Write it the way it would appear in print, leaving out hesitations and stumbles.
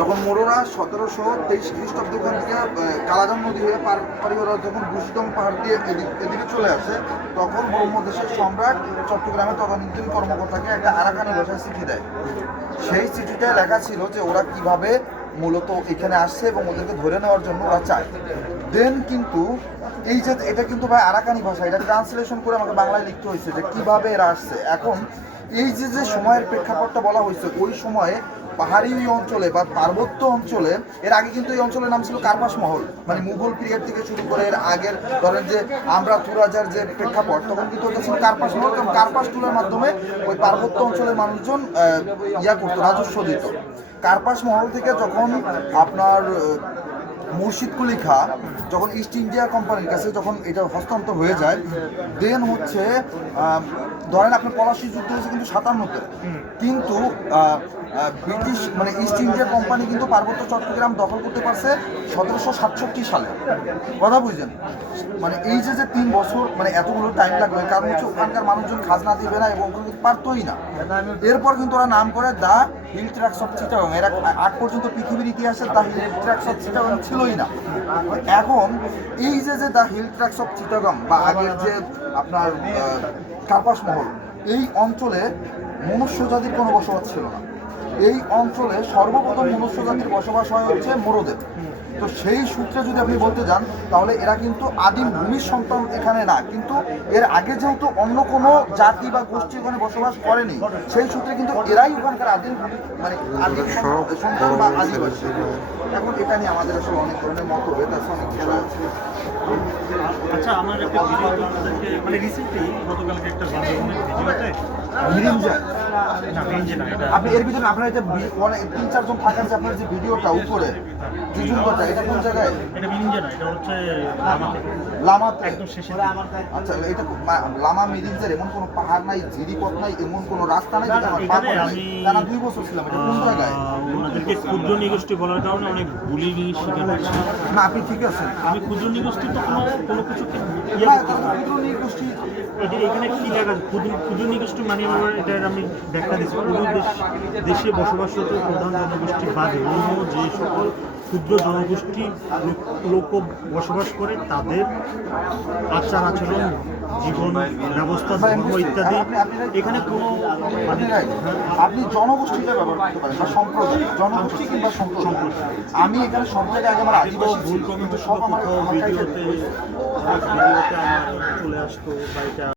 যখন মোরোরা 1723 খ্রিস্টাব্দে ওখান থেকে কালাজান নদী হয়ে পারি ওরা যখন বুশিদং পাহাড় দিয়ে এদিকে চলে আসে, তখন ব্রহ্মদেশের সম্রাট চট্টগ্রামে তদানীন্তন কর্মকর্তাকে একটা আরাকানি ভাষায় চিঠি দেয়। সেই চিঠিটায় লেখা ছিল যে ওরা কিভাবে মূলত এখানে আসছে এবং ওদেরকে ধরে নেওয়ার জন্য ওরা চায়। দেন কিন্তু এই যে এটা কিন্তু ভাই আরাকানি ভাষা, এটা ট্রান্সলেশন করে আমাকে বাংলায় লিখতে হয়েছে যে কিভাবে এরা আসছে। এখন এই যে সময়ের প্রেক্ষাপটটা বলা হয়েছে, ওই সময়ে পাহাড়ি অঞ্চলে বা পার্বত্য অঞ্চলে, এর আগে কিন্তু এই অঞ্চলের নাম ছিল কার্পাস মহল, মানে মুঘল পিরিয়ড থেকে শুরু করে এর আগের ধরেন যে আমরা তুরাজার যে প্রেক্ষাপট, তখন কিন্তু ওটা ছিল কার্পাস মহল, কারণ কার্পাস তুলার মাধ্যমে ওই পার্বত্য অঞ্চলের মানুষজন করতো, রাজস্ব দিত। কার্পাস মহল থেকে যখন আপনার মুর্শিদ কুলি খাঁ যখন ইস্ট ইন্ডিয়া কোম্পানির কাছে যখন এটা হস্তান্তর হয়ে যায়, দেন হচ্ছে ধরেন আপনার পলাশি যুদ্ধ হয়েছে কিন্তু 57-তে, কিন্তু ব্রিটিশ মানে ইস্ট ইন্ডিয়া কোম্পানি কিন্তু পার্বত্য চট্টগ্রাম দখল করতে পারছে 1767 সালে। কথা বুঝছেন? মানে এই যে 3 বছর মানে এতগুলো টাইম লাগবে, কারণ হচ্ছে ওখানকার মানুষজন খাজনা দিবে না এবং ওখানে পারতোই না। এরপর কিন্তু ওরা নাম করে the hill tracts of Chittagong. এর আগ পর্যন্ত পৃথিবীর ইতিহাসে the hill tracts of Chittagong ছিলই না। এখন এই যে the hill tracts of Chittagong বা আগের যে আপনার কার্পাস মহল, এই অঞ্চলে মনুষ্য জাতির কোনো বসবাস ছিল না। এই অঞ্চলে সর্বপ্রথম মনুষ্য জাতির বসবাস হয় হচ্ছে মোরোদের। তো সেই সূত্রে যদি আপনি বলতে যান, তাহলে এরা কিন্তু আদিম ভূমির সন্তান এখানে না, কিন্তু এর আগে যেহেতু অন্য কোনো জাতি বা গোষ্ঠী ওখানে বসবাস করেনি, সেই সূত্রে কিন্তু এরাই ওখানকার আদিম মানে আদিম সন্তান বা আদিবাসী। এখন এটা নিয়ে আমাদের আসলে অনেক ধরনের মতভেদ আছে, অনেক খেলা আছে। আচ্ছা, আমার একটা ভিডিও মানে রিসেন্টলি গতকালকে একটা বান্দরবনের ভিডিওতে আপনি এর ভিতরে আপনার যে 3-4 জন থাকার যে আপনার যে ভিডিওটা উপরে জিজুনগরটা, এটা কোন জায়গায়? এটা মিরিঞ্জা না, এটা হচ্ছে লামাতে একদম শেষে। আচ্ছা, এটা লামা মিরিঞ্জার এমন কোনো পাহাড় নাই, ঝিরিপথ নাই, এমন কোনো রাস্তা নাই যেটা আমার পার করে নাই। টানা 2 বছর ছিলাম। এটা কোন জায়গায়? ওনাদেরকে ক্ষুদ্র নিগোষ্ঠী বলার কারণে অনেক ভুলি শিকার হচ্ছে। না, আপনি ঠিক আছেন। আমি ক্ষুদ্র নিগোষ্ঠী তো কোনো কিছুকে ক্ষুদ্র নিগোষ্ঠী এখানে কি লেখা আছে? ক্ষুদ্র নিগোষ্ঠী মানে আমার এটার আমি ব্যাখ্যা দিচ্ছি। কোনো দেশে বসবাসরত প্রধান জনগোষ্ঠী বাদে অন্য যে সকল ক্ষুদ্র জনগোষ্ঠী লোক বসবাস করে, তাদের আচার আচরণ, জীবন ব্যবস্থা, ধর্ম ইত্যাদি এখানে কোনো আপনি জনগোষ্ঠীটা ব্যবহার করতে পারেন বা সম্প্রদায়, জনগোষ্ঠী কিংবা সম্প্রদায়। আমি এখানে সব জায়গায় আগে আমার আদিবাসী ভুল কিন্তু সব আমার ভিডিওতে আমার চলে আসতো বা এটা